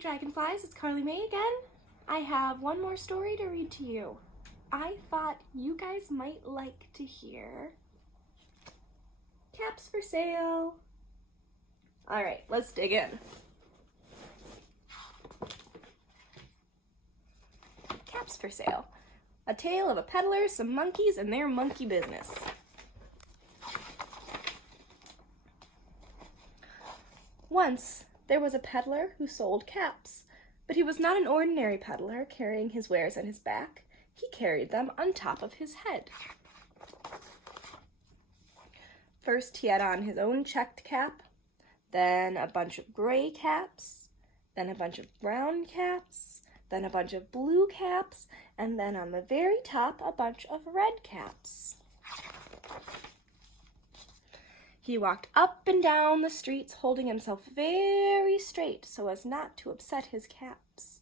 Dragonflies, it's Carly Mae again. I have one more story to read to you. I thought you guys might like to hear caps for sale. All right, let's dig in. Caps for sale. A tale of a peddler, some monkeys, and their monkey business. Once, there was a peddler who sold caps, but he was not an ordinary peddler carrying his wares on his back. He carried them on top of his head. First, he had on his own checked cap, then a bunch of gray caps, then a bunch of brown caps, then a bunch of blue caps, and then on the very top, a bunch of red caps. He walked up and down the streets, holding himself very straight so as not to upset his caps.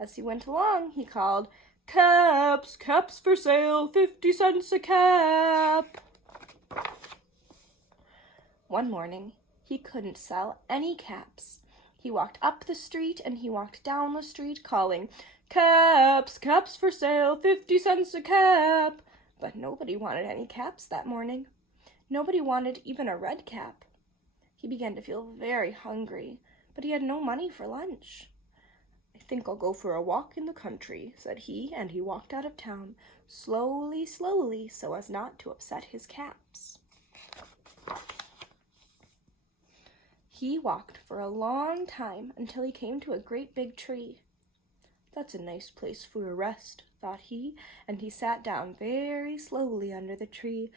As he went along, he called, "Caps, caps for sale, 50 cents a cap." One morning, he couldn't sell any caps. He walked up the street and he walked down the street, calling, "Caps, caps for sale, 50 cents a cap." But nobody wanted any caps that morning. Nobody wanted even a red cap. He began to feel very hungry, but he had no money for lunch. "I think I'll go for a walk in the country," said he, and he walked out of town, slowly, slowly, so as not to upset his caps. He walked for a long time until he came to a great big tree. "That's a nice place for a rest," thought he, and he sat down very slowly under the tree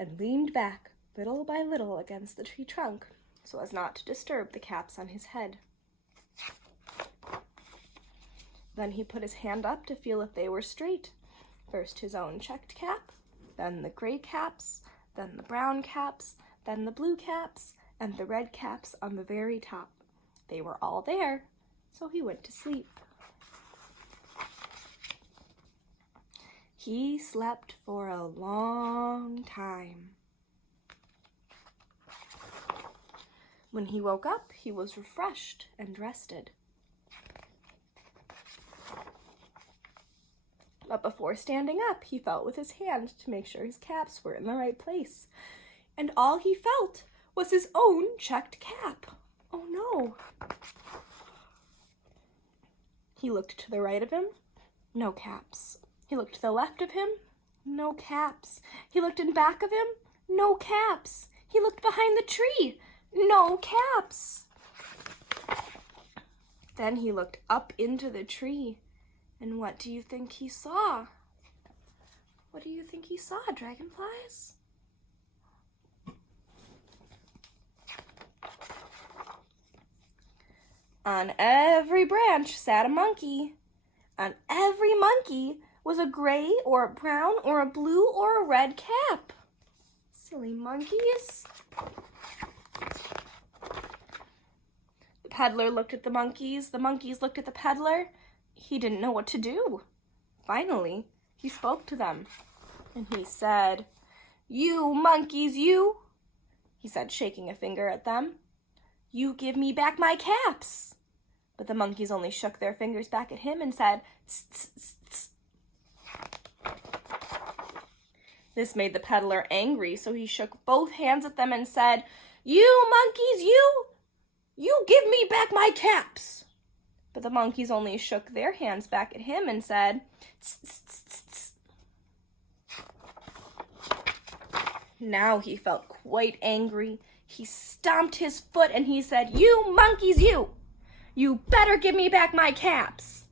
and leaned back little by little against the tree trunk so as not to disturb the caps on his head. Then he put his hand up to feel if they were straight. First his own checked cap, then the gray caps, then the brown caps, then the blue caps, and the red caps on the very top. They were all there, so he went to sleep. He slept for a long time. When he woke up, he was refreshed and rested. But before standing up, he felt with his hand to make sure his caps were in the right place. And all he felt was his own checked cap. Oh no! He looked to the right of him, no caps. He looked to the left of him, no caps. He looked in back of him, no caps. He looked behind the tree, no caps. Then he looked up into the tree, and what do you think he saw? What do you think he saw, dragonflies? On every branch sat a monkey. On every monkey was a gray or a brown or a blue or a red cap. Silly monkeys. The peddler looked at the monkeys looked at the peddler. He didn't know what to do. Finally, he spoke to them, and he said, "You monkeys, you," he said, shaking a finger at them, "you give me back my caps." But the monkeys only shook their fingers back at him and said, "Tss, tss, tss, tss." This made the peddler angry, so he shook both hands at them and said, "You monkeys, you give me back my caps." But the monkeys only shook their hands back at him and said, "Tss, tss, tss, tss." Now he felt quite angry. He stomped his foot and he said, "You monkeys, you better give me back my caps."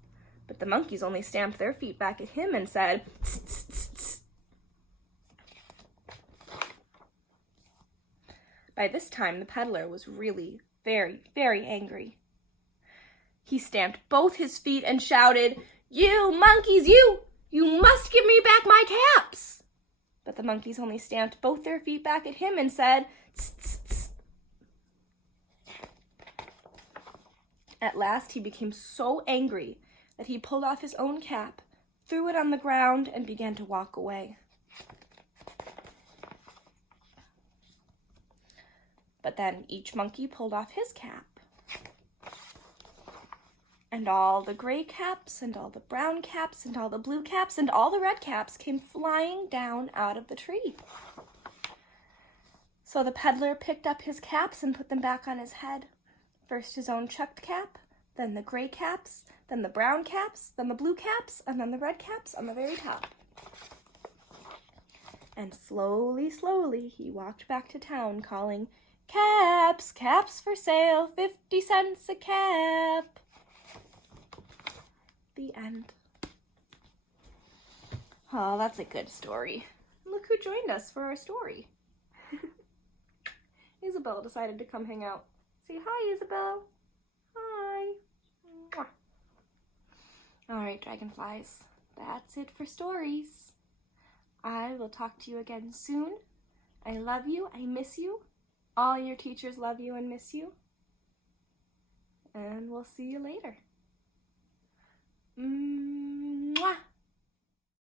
But the monkeys only stamped their feet back at him and said, "Tss, tss, tss, tss." By this time, the peddler was really very, very angry. He stamped both his feet and shouted, "You monkeys, you must give me back my caps." But the monkeys only stamped both their feet back at him and said, "Tss, tss, tss." At last he became so angry that he pulled off his own cap, threw it on the ground, and began to walk away. But then each monkey pulled off his cap. And all the gray caps, and all the brown caps, and all the blue caps, and all the red caps came flying down out of the tree. So the peddler picked up his caps and put them back on his head. First his own checked cap, then the gray caps, then the brown caps, then the blue caps, and then the red caps on the very top. And slowly, slowly, he walked back to town, calling, "Caps, caps for sale, 50 cents a cap." The end. Oh, that's a good story. Look who joined us for our story. Isabel decided to come hang out. Say hi, Isabel. Hi. Mwah. All right, dragonflies. That's it for stories. I will talk to you again soon. I love you. I miss you. All your teachers love you and miss you. And we'll see you later.